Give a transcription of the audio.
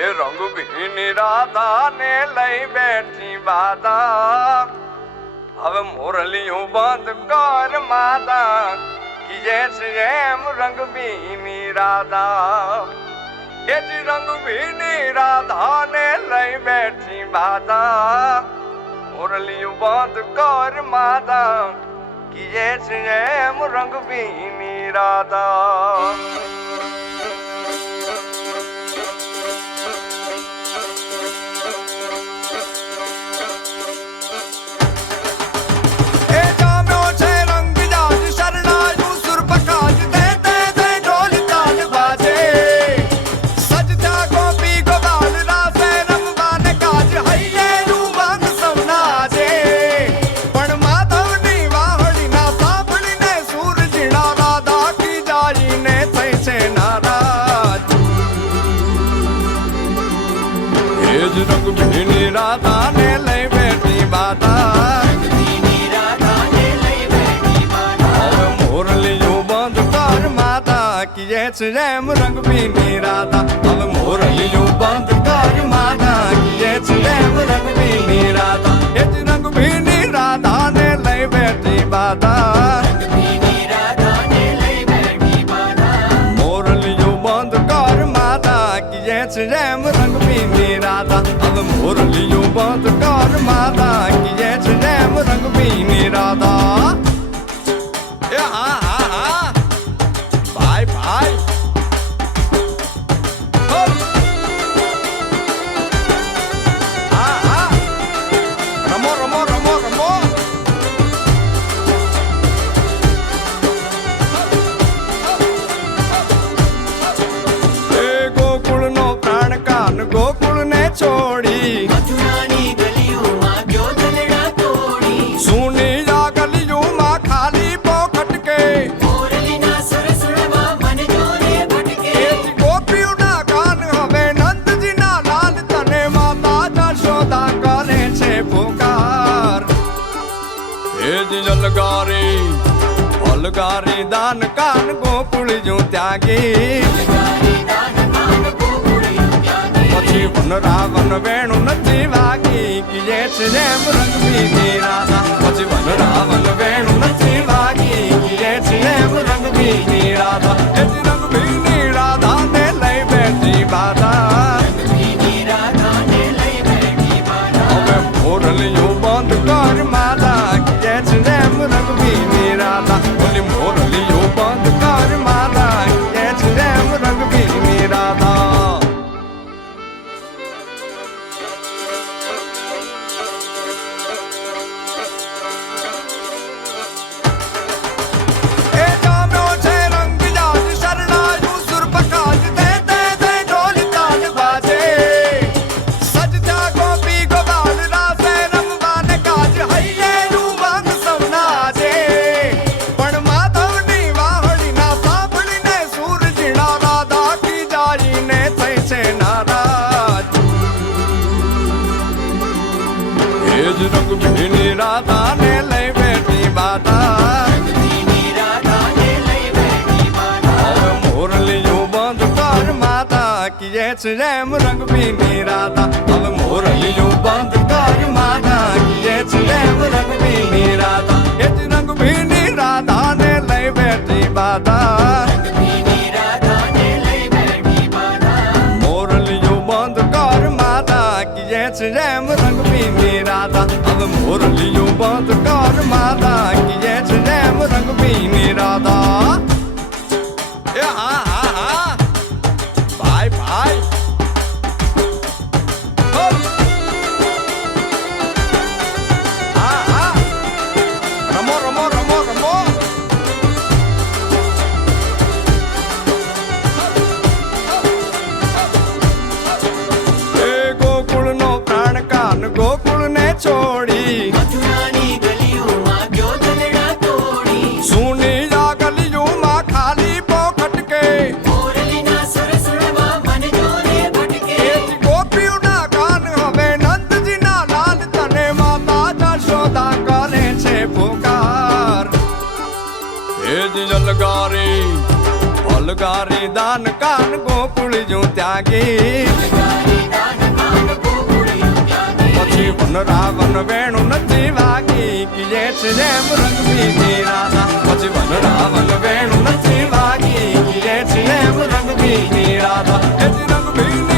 એ રંગભીની રાધાને લઈ બેઠી બાધા હવે મોરલીયું બંધ કર માતા કીજે છે એમ રંગભીની રાધા એ જ રંગભીની રાધાને લઈ બેઠી બાધા મોરલીયું બંધ કર માતા કીજે છે એમ રંગભીની રાધા રંગભીની રાધાને લઈ બેઠી બાધા હવે મોરલીયું બંધ કર માતા કીએ છે એમ રંગભીની રાધા હવે મોરલીયું બંધ કર માતા કીએ છે એમ રંગભીની રાધા એ જ રંગભીની રાધાને લઈ બેઠી બાધા મોરલીયું બંધ કર માતા કીએ છે એમ રંગભીની રાધા હવે મોરલીયું બંધ કર માતા કીએ છે એમ રંગભીની રાધા એ હા હા હા ભાઈ ભાઈ હા હા રમો રમો રમો રમો એ ગોકુળનો પ્રાણ કાન ગોકુળને છોડી મથુરાની ગલીઓમાં ગયો દલડા તોડી સુની આ ગલીઓમાં ખાલી પોખટ કે મોરલીના સુર સુરવા મન જોને ભટકે ગોપીઓના કાન હવે નંદજીના લાલ તને માતા જશોદા કરે છે પુકાર એ જ અલગારી દાન કાન ગોકુળ જો ત્યાગી પછી વન રાવણ વેણુ નથી વાગી કીએ છે એમ રંગભીની રાધા પછી વન રાવણ વેણુ નથી વાગી કીએ છે એમ રંગભીની રાધા એ જ રંગભીની રાધાને લઈ બેઠી બાધા હવે મોરલીયું બંધ કર માતા કીએ છે એમ રંગભીની રાધા બોલી મોરલીયું બંધ કર માતા કીએ છે એમ રંગભીની રાધા રંગભીની રાધાને લઈ બેઠી બાધા હવે મોરલીયું બંધ કર માતા કીએ છે એમ રંગભીની રાધા હવે મોરલીયું બંધ કર માતા કીએ છે એમ રંગભીની રાધા એ જ રંગભીની રાધાને લઈ બેઠી બાધા મોરલીયું બંધ કર માતા કીએ છે એમ રંગભીની રાધા હવે મોરલીયું બંધ કર માતા કીએ છે એમ રંગભીની રાધા એ હા હા હા ભાઈ ભાઈ હા હા રમો રમો રમો રમો એ ગોકુળનો પ્રાણ કાન ગોકુળને છોડી મથુરાની ગલીઓમાં ગયો દલડા તોડી સુની આ ગલીઓમાં ખાલી પોખટ કે મોરલીના સુર સુરવા મન જોને ભટકે ગોપીઓના કાન હવે નંદજીના લાલ તને માતા જશોદા કરે છે પુકાર એ જ અલગારી દાન કાન ગોકુળિયું ત્યાગી પછી વન રાવણ વેણું નથી વાગી કીએ છે જેમ રંગબીની રાધા પછી વન રાવણ વેણું નથી વાગી કીએ છે જેમ રંગબીની રાધા એ રંગબીની